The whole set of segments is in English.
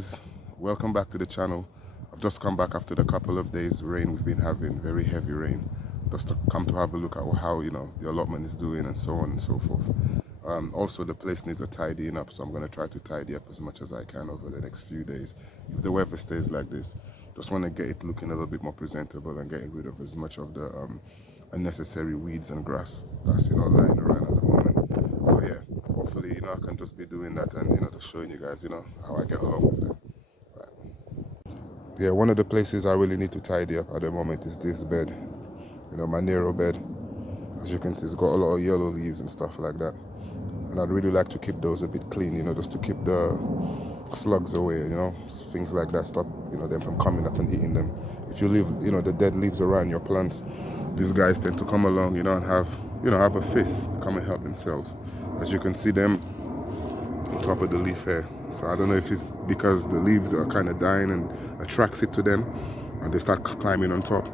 guys, welcome back to the channel. I've just come back after the couple of days rain we've been having, very heavy rain, just to come to have a look at how the allotment is doing and so on and so forth. Also the place needs a tidying up, so I'm going to try to tidy up as much as I can over the next few days if the weather stays like this. Just want to get it looking a little bit more presentable and getting rid of as much of the unnecessary weeds and grass that's lying around at the moment. So yeah, hopefully I can just be doing that and just showing you guys how I get along with that. Right. Yeah, one of the places I really need to tidy up at the moment is this bed, my nero bed. As you can see, it's got a lot of yellow leaves and stuff like that, and I'd really like to keep those a bit clean, just to keep the slugs away, things like that, stop them from coming up and eating them. If you leave the dead leaves around your plants, these guys tend to come along and have a feast, come and help themselves. As you can see them on top of the leaf here. So I don't know if it's because the leaves are kind of dying and attracts it to them and they start climbing on top,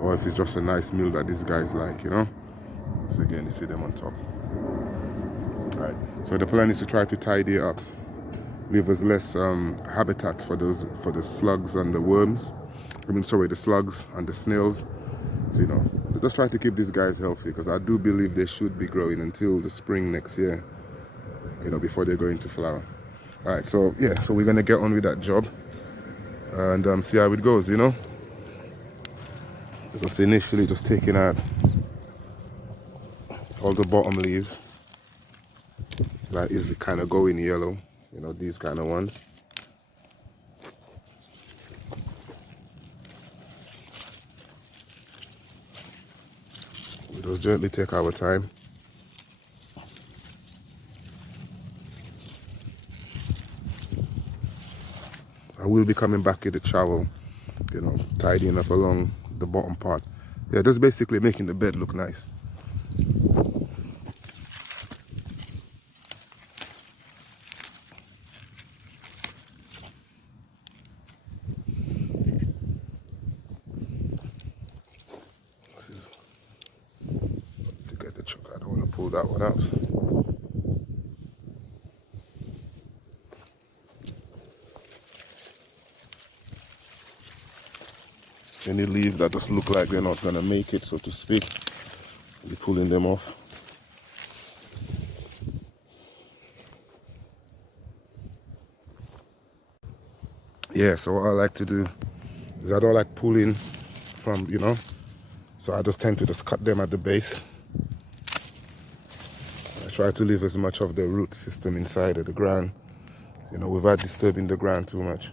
or if it's just a nice meal that these guys like, So again, you see them on top. Alright, so the plan is to try to tidy it up, leave as less habitats for the slugs and the worms. The slugs and the snails. So, just try to keep these guys healthy, because I do believe they should be growing until the spring next year, before they go into flower. Alright, so yeah, so we're gonna get on with that job and see how it goes, Just initially just taking out all the bottom leaves that is kind of going yellow, these kind of ones. We just gently take our time. I will be coming back with the trowel, tidying up along the bottom part. Yeah, just basically making the bed look nice. This is to get the truck. I don't want to pull that one out. Any leaves that just look like they're not going to make it, so to speak, I'll be pulling them off. Yeah, so what I like to do is I don't like pulling from, so I just tend to just cut them at the base. I try to leave as much of the root system inside of the ground, without disturbing the ground too much.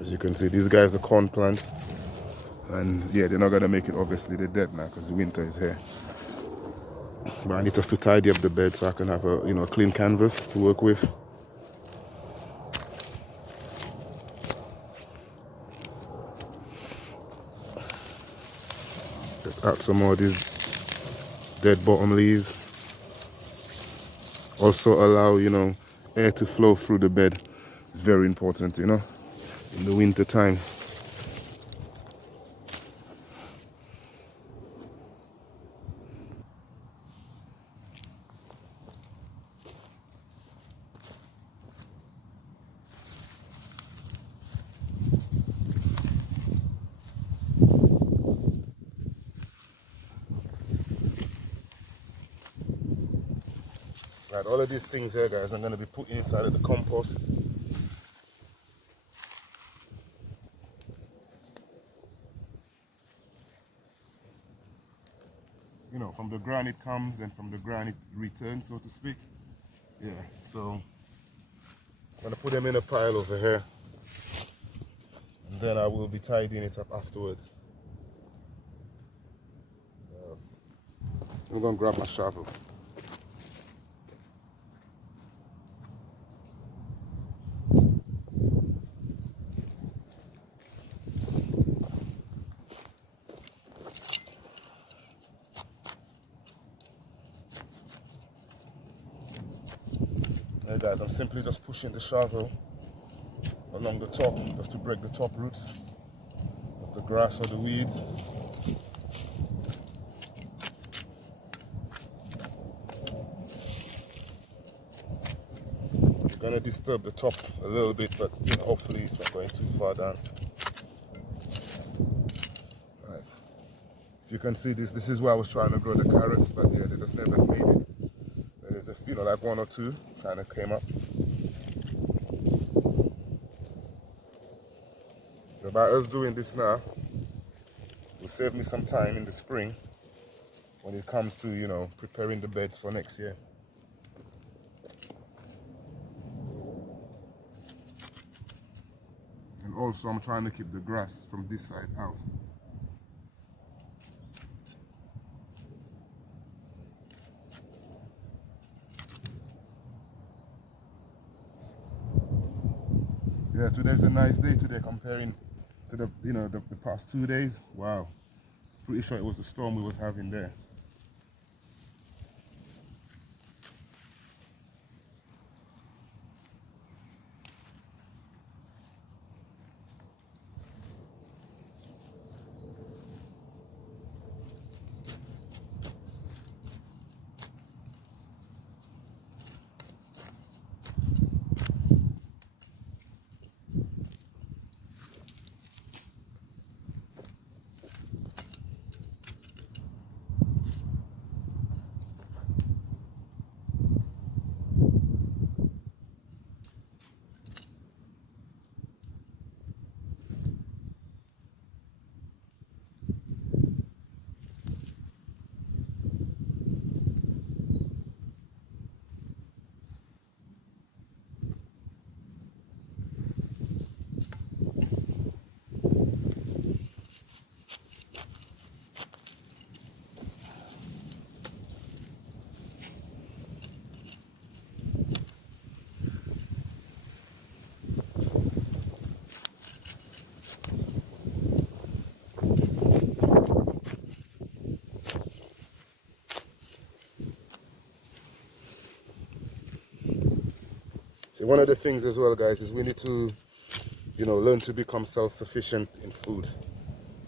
As you can see, these guys are corn plants, and yeah, they're not gonna make it. Obviously, they're dead now because winter is here. But I need us to tidy up the bed so I can have a clean canvas to work with. Get out some more of these dead bottom leaves. Also allow air to flow through the bed. It's very important, in the winter time. Right, all of these things here, guys, I'm going to be put inside of the compost. From the ground it comes and from the ground it returns, so to speak. Yeah, so I'm going to put them in a pile over here, and then I will be tidying it up afterwards. I'm going to grab my shovel. Hey guys, I'm simply just pushing the shovel along the top just to break the top roots of the grass or the weeds. Gonna disturb the top a little bit, but you know, hopefully it's not going too far down. Right. If you can see this is where I was trying to grow the carrots, but yeah, they just never made it. There's a, you know, like one or two kind of came up. So by us doing this now, will save me some time in the spring when it comes to, you know, preparing the beds for next year. And also I'm trying to keep the grass from this side out. Yeah, today's a nice day today comparing to the, you know, the past 2 days. Wow. Pretty sure it was the storm we was having there. See, one of the things as well, guys, is we need to, you know, learn to become self-sufficient in food.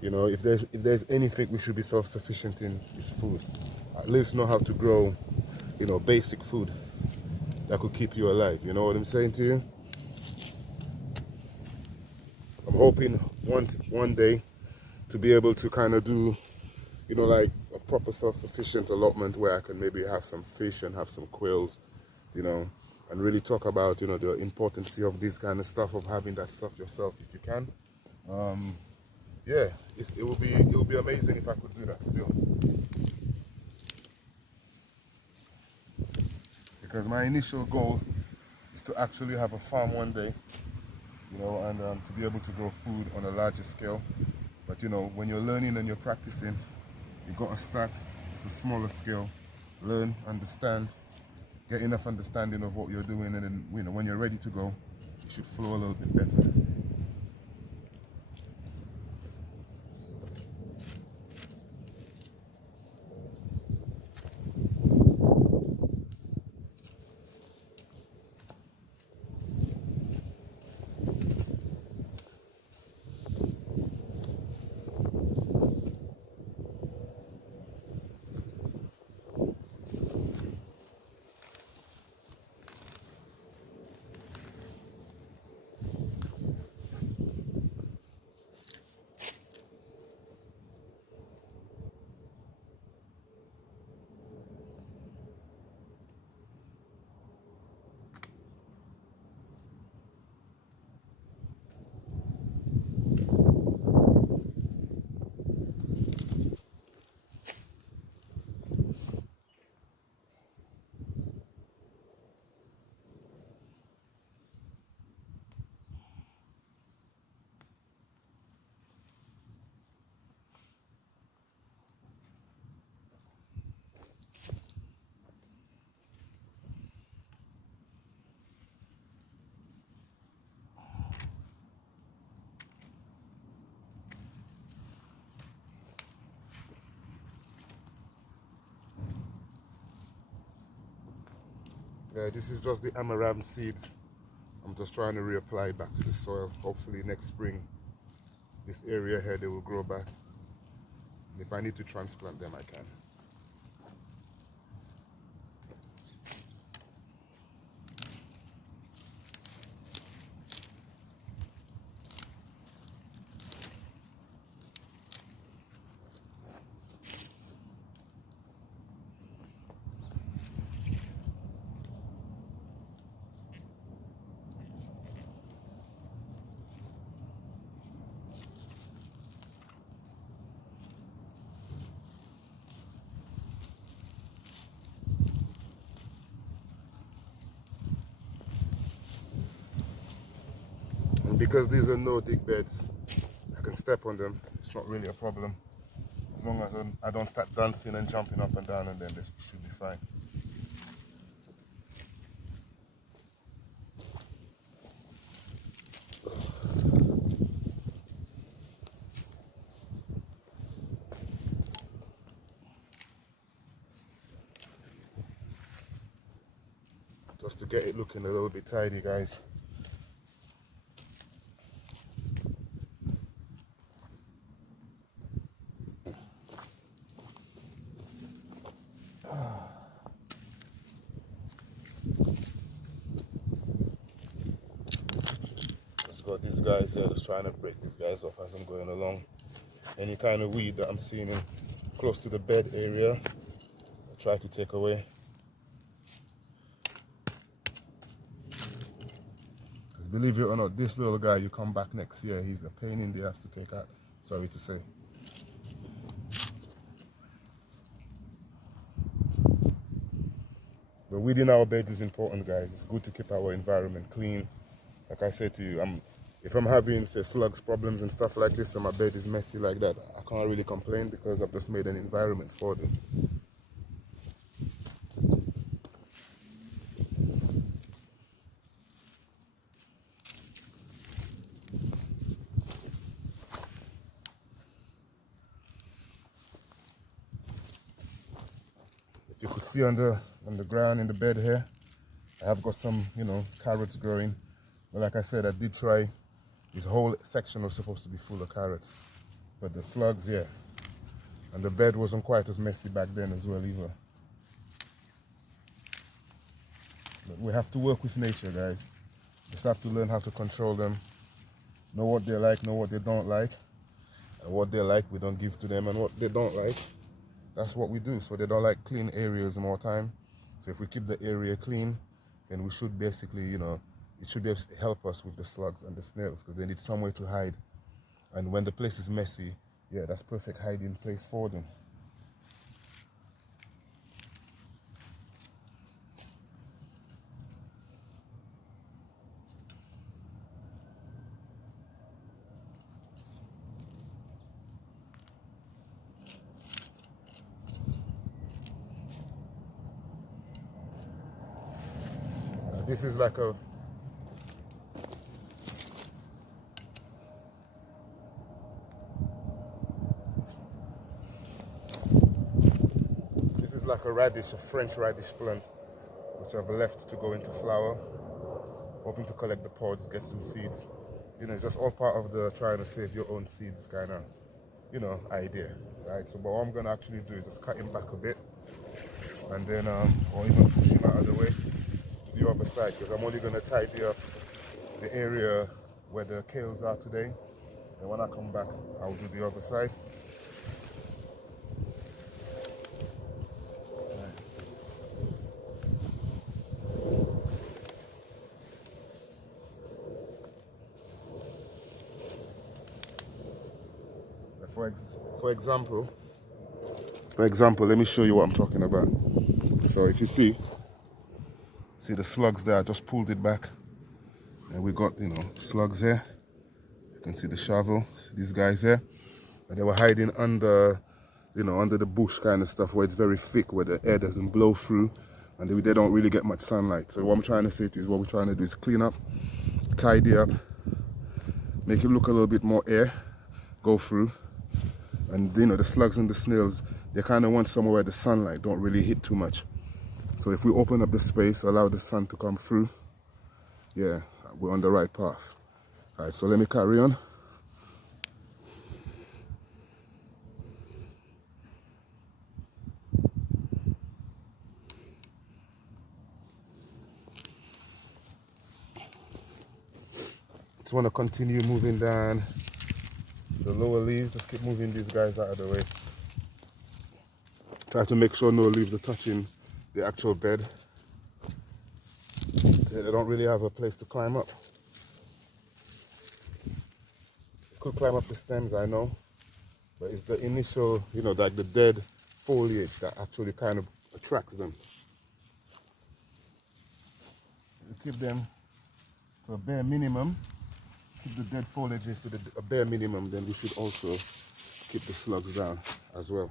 You know, if there's anything we should be self-sufficient in, is food. At least know how to grow, you know, basic food that could keep you alive. You know what I'm saying to you? I'm hoping one day to be able to kind of do, you know, like a proper self-sufficient allotment where I can maybe have some fish and have some quails, you know, and really talk about, you know, the importance of this kind of stuff, of having that stuff yourself if you can. Yeah, it will be amazing if I could do that still. Because my initial goal is to actually have a farm one day, you know, and to be able to grow food on a larger scale. But you know, when you're learning and you're practicing, you've got to start with a smaller scale, learn, understand, get enough understanding of what you're doing, and then, you know, when you're ready to go, it should flow a little bit better. Yeah, this is just the amaranth seeds. I'm just trying to reapply back to the soil. Hopefully next spring, this area here, they will grow back. And if I need to transplant them, I can. because these are no dig beds, I can step on them. It's not really a problem. As long as I don't start dancing and jumping up and down, and then they should be fine. Just to get it looking a little bit tidy, guys. Just got these guys here, just trying to break these guys off as I'm going along. Any kind of weed that I'm seeing in close to the bed area, I try to take away. Because believe it or not, this little guy, you come back next year, he's a pain in the ass to take out. Sorry to say. But weeding our beds is important, guys. It's good to keep our environment clean. Like I said to you, if I'm having, say, slugs problems and stuff like this, and my bed is messy like that, I can't really complain because I've just made an environment for them. If you could see on the ground in the bed here, I have got some, carrots growing. But like I said, I did try. This whole section was supposed to be full of carrots. But the slugs, yeah. And the bed wasn't quite as messy back then as well either. But we have to work with nature, guys. Just have to learn how to control them. Know what they like, know what they don't like. And what they like, we don't give to them. And what they don't like, that's what we do. So they don't like clean areas more time. So if we keep the area clean, then we should basically, it should be able to help us with the slugs and the snails because they need somewhere to hide. And when the place is messy, yeah, that's perfect hiding place for them. This is like a radish, a French radish plant, which I've left to go into flower. Hoping to collect the pods, get some seeds. It's just all part of the trying to save your own seeds kind of, idea, right? So, but what I'm gonna actually do is just cut him back a bit, and then, or even push him out of the way to the other side, because I'm only gonna tidy up the area where the kales are today. And when I come back, I'll do the other side. For example, let me show you what I'm talking about. So if you see the slugs there, I just pulled it back. And we got, slugs here. You can see the shovel, these guys here. And they were hiding under, under the bush kind of stuff where it's very thick, where the air doesn't blow through. And they don't really get much sunlight. So what I'm trying to say to you is what we're trying to do is clean up, tidy up, make it look a little bit more air, go through. And the slugs and the snails, they kind of want somewhere where the sunlight don't really hit too much. So if we open up the space, allow the sun to come through, yeah, we're on the right path. All right, so let me carry on. Just want to continue moving down the lower leaves. Just keep moving these guys out of the way. Try to make sure no leaves are touching the actual bed. They don't really have a place to climb up. They could climb up the stems, I know, but it's the initial, like the dead foliage that actually kind of attracts them. You keep them to a bare minimum, keep the dead foliages to a bare minimum, then we should also keep the slugs down as well.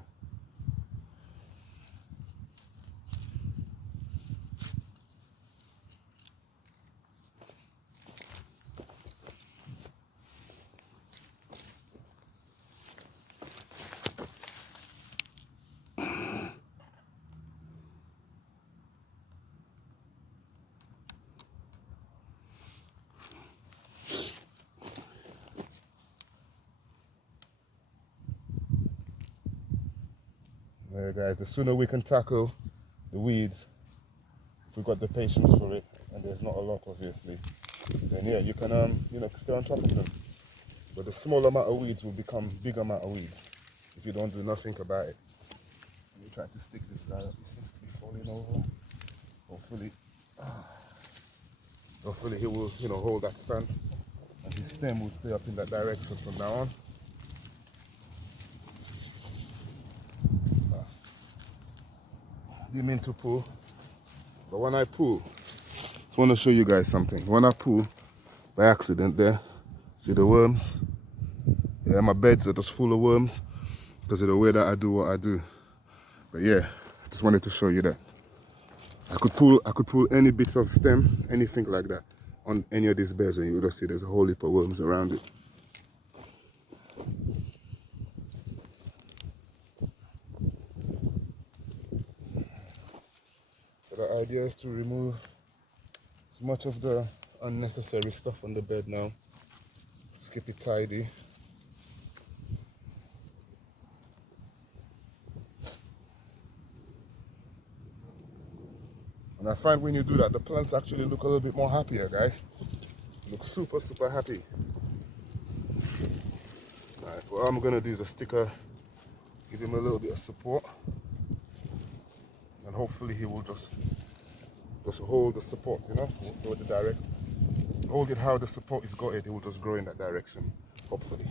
Yeah, guys, the sooner we can tackle the weeds, if we've got the patience for it, and there's not a lot, obviously, then yeah, you can stay on top of them. But the small amount of weeds will become big amount of weeds if you don't do nothing about it. Let me try to stick this guy up. He seems to be falling over. Hopefully he will, hold that stand, and his stem will stay up in that direction from now on. Didn't mean to pull, but when I pull, I just want to show you guys something. When I pull by accident there, see the worms? Yeah, my beds are just full of worms because of the way that I do what I do. But yeah, just wanted to show you that. I could pull any bits of stem, anything like that, on any of these beds, and you would just see there's a whole heap of worms around it. So the idea is to remove as much of the unnecessary stuff on the bed now. Just keep it tidy. And I find when you do that, the plants actually look a little bit more happier, guys. Look super, super happy. Alright, what I'm gonna do is a sticker, give him a little bit of support, and hopefully he will just hold the support, go the direct, hold it how the support is got it, it will just grow in that direction, hopefully.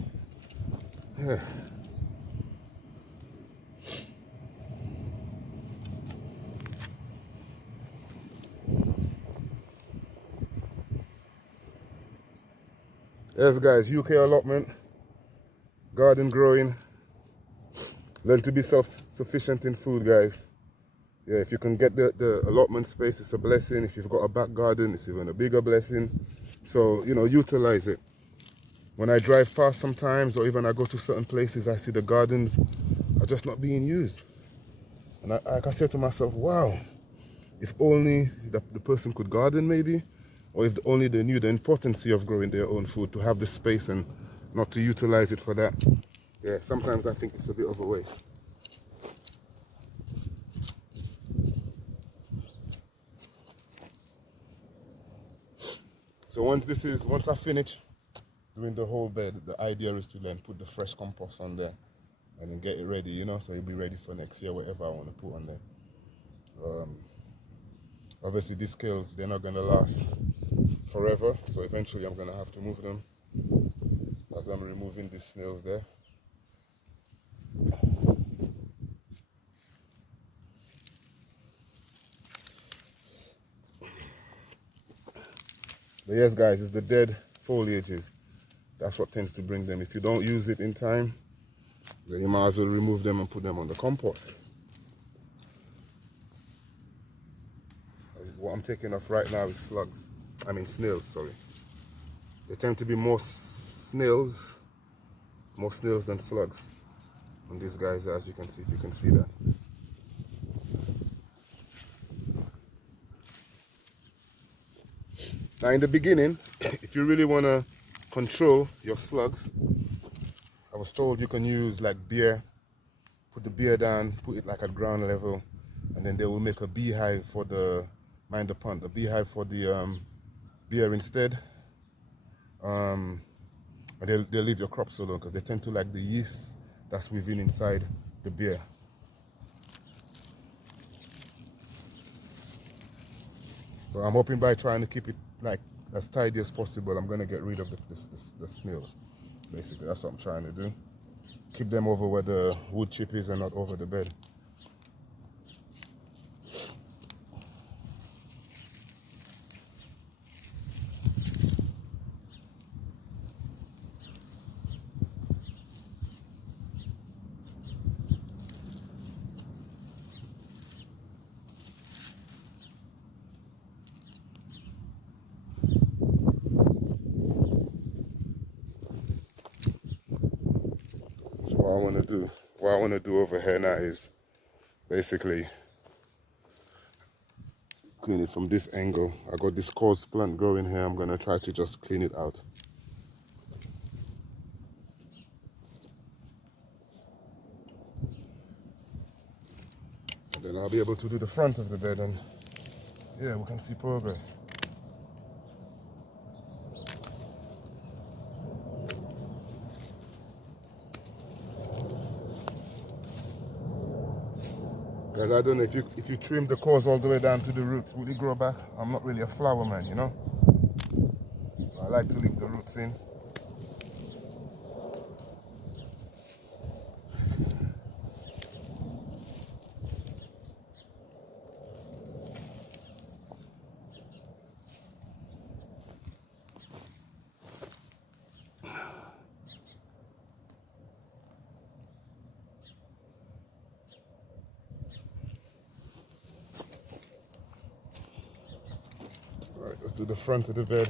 Yeah. Yes, guys, UK allotment, garden growing. Learn to be self-sufficient in food, guys. Yeah, if you can get the allotment space, it's a blessing. If you've got a back garden, it's even a bigger blessing. So, utilize it. When I drive past sometimes, or even I go to certain places, I see the gardens are just not being used. And I say to myself, wow, if only the person could garden maybe, or if only they knew the importance of growing their own food, to have the space and not to utilize it for that. Yeah, sometimes I think it's a bit of a waste. So once I finish doing the whole bed, the idea is to then put the fresh compost on there and then get it ready, so it'll be ready for next year, whatever I want to put on there. Obviously these scales, they're not going to last forever, so eventually I'm going to have to move them as I'm removing these snails there. But yes, guys, it's the dead foliages. That's what tends to bring them. If you don't use it in time, then you might as well remove them and put them on the compost. What I'm taking off right now is snails, sorry. There tend to be more snails than slugs on these guys, as you can see, if you can see that. Now in the beginning, if you really want to control your slugs, I was told you can use like beer, put the beer down, put it like at ground level, and then they will make a beehive for the, mind the pun, a beehive for the beer instead. And they'll leave your crops alone because they tend to like the yeast that's within inside the beer. So I'm hoping by trying to keep it like as tidy as possible, I'm going to get rid of the snails. Basically, that's what I'm trying to do. Keep them over where the wood chip is and not over the bed. want to do. What I want to do over here now is basically clean it from this angle. I got this coarse plant growing here. I'm gonna try to just clean it out. And then I'll be able to do the front of the bed, and yeah, we can see progress. Guys, I don't know if you trim the cores all the way down to the roots, will it grow back? I'm not really a flower man, you know. So I like to leave the roots in. Alright, let's do the front of the bed.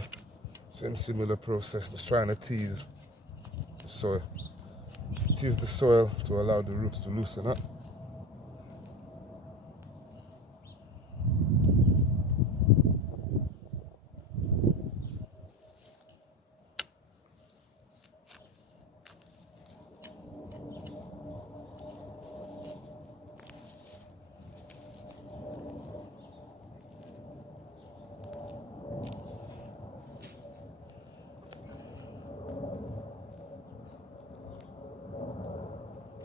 Same similar process, just trying to tease the soil. Tease the soil to allow the roots to loosen up.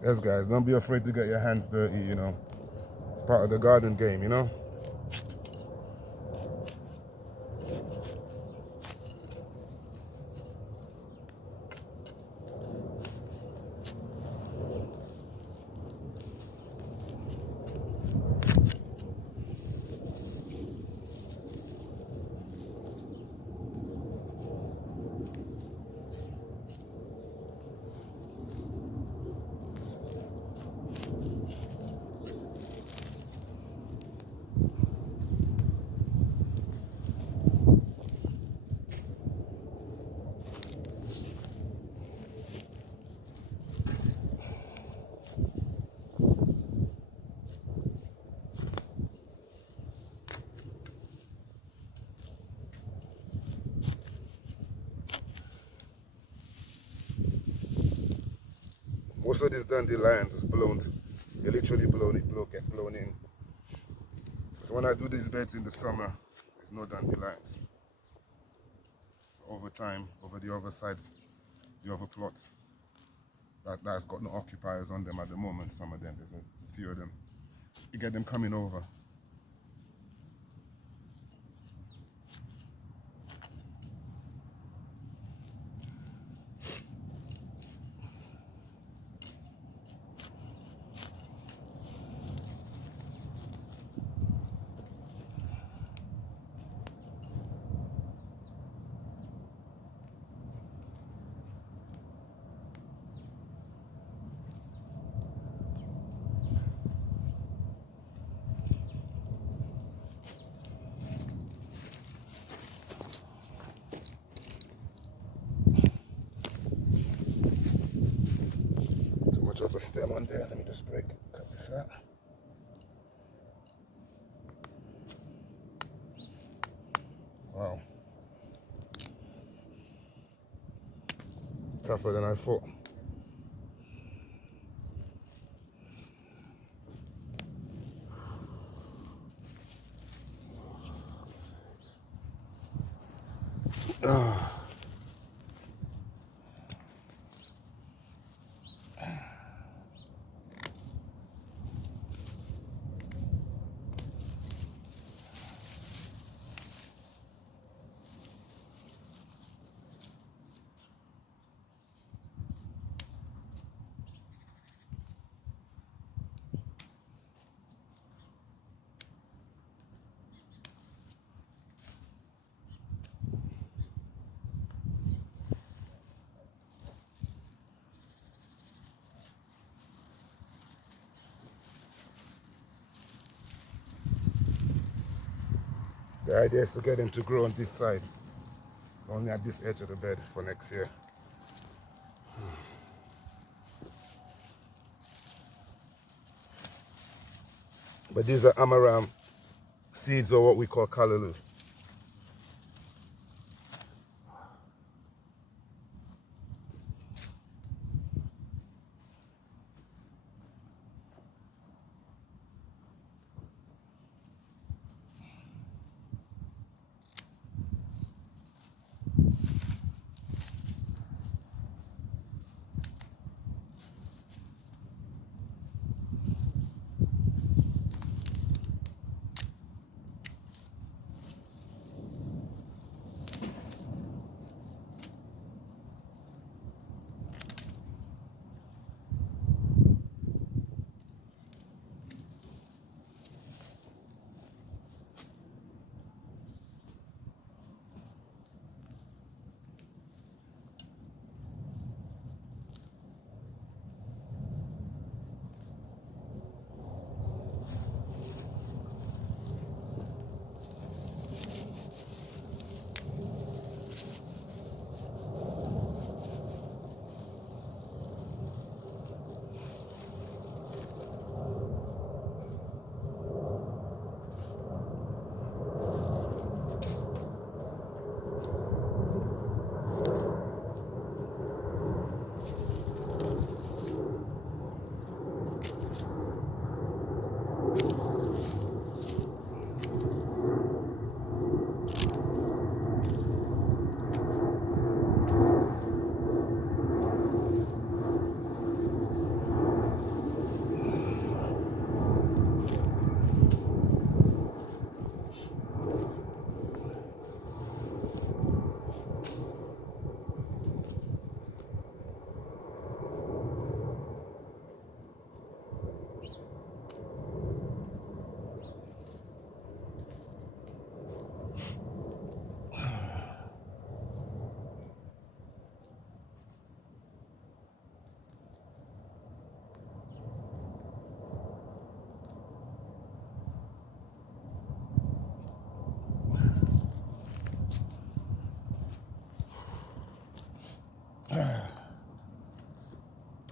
Yes, guys, don't be afraid to get your hands dirty, you know. It's part of the garden game, you know. Most of these dandelions is blown. They literally get blown in. So when I do these beds in the summer, there's no dandelions. Over time, over the other sides, the other plots, that's got no occupiers on them at the moment. Some of them, there's a few of them. You get them coming over. Of a stem on there. Let me just cut this out. Wow. Tougher than I thought. The idea is to get them to grow on this side, only at this edge of the bed for next year. But these are amaranth seeds, or what we call callaloo.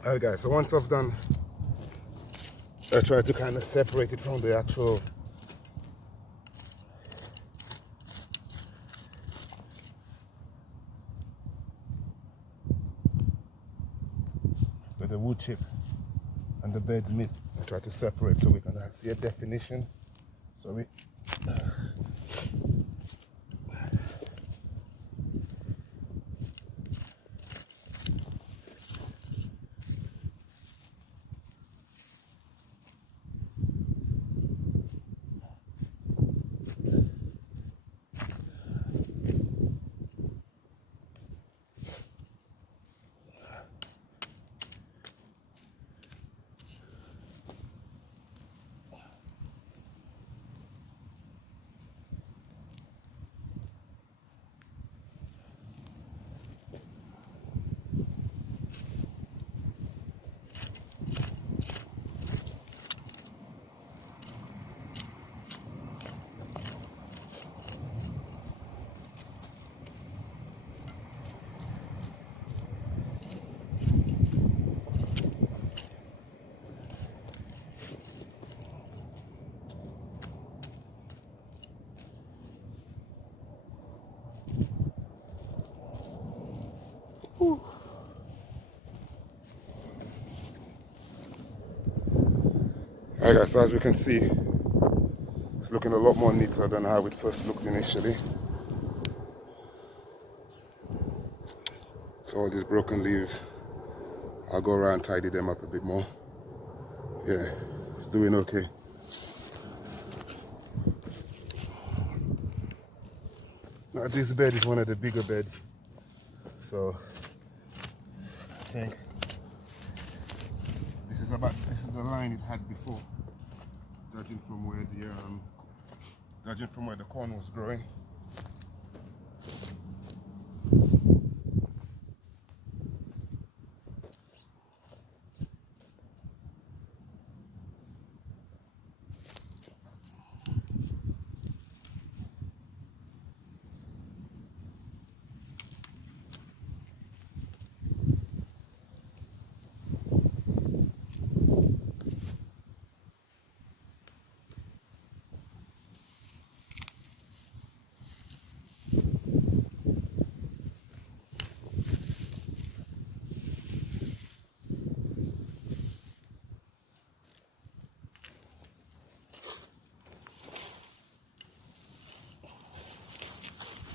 Alright guys, so once I've done, I try to kind of separate it from the actual the wood chip and the bed's mist. I try to separate so we can see a definition. So we Alright guys, so as we can see, it's looking a lot more neater than how it first looked initially. So all these broken leaves, I'll go around, tidy them up a bit more. Yeah, it's doing okay. Now this bed is one of the bigger beds, so I think this is the line it had before, judging from where the corn was growing.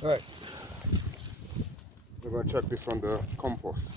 Right, we're gonna check this on the compost.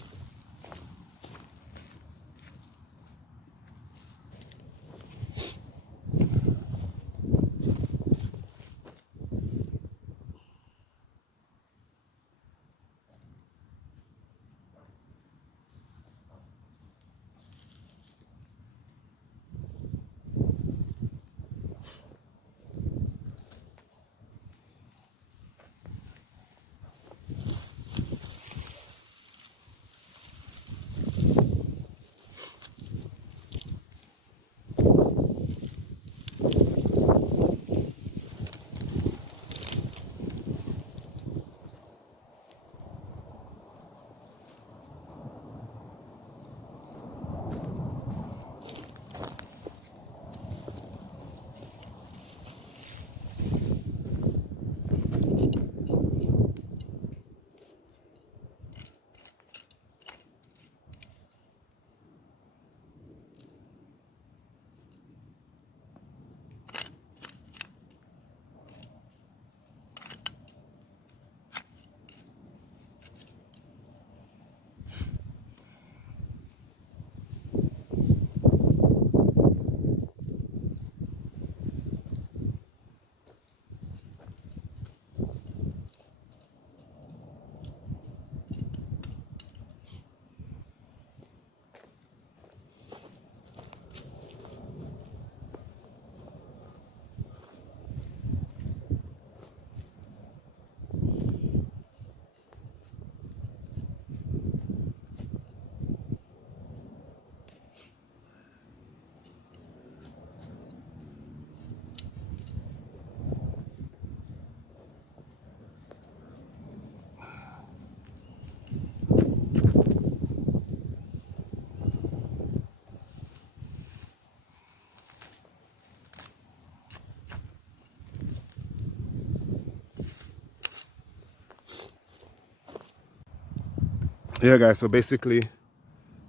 Yeah guys, so basically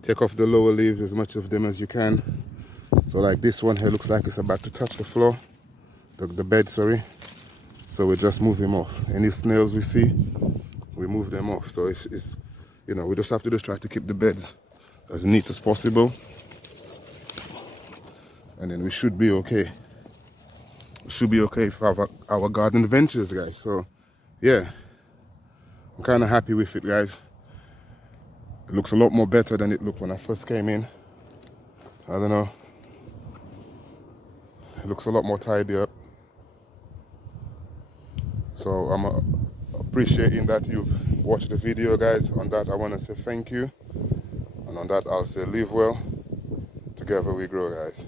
take off the lower leaves, as much of them as you can. So like this one here looks like it's about to touch the floor, the bed, sorry. So we just move him off. Any snails we see, we move them off. So it's you know, we just have to just try to keep the beds as neat as possible, and then we should be okay. We should be okay for our garden ventures, guys. So yeah, I'm kind of happy with it, guys. It looks a lot more better than it looked when I first came in. I don't know. It looks a lot more tidier. So I'm appreciating that you've watched the video, guys. On that, I want to say thank you. And on that, I'll say live well. Together we grow, guys.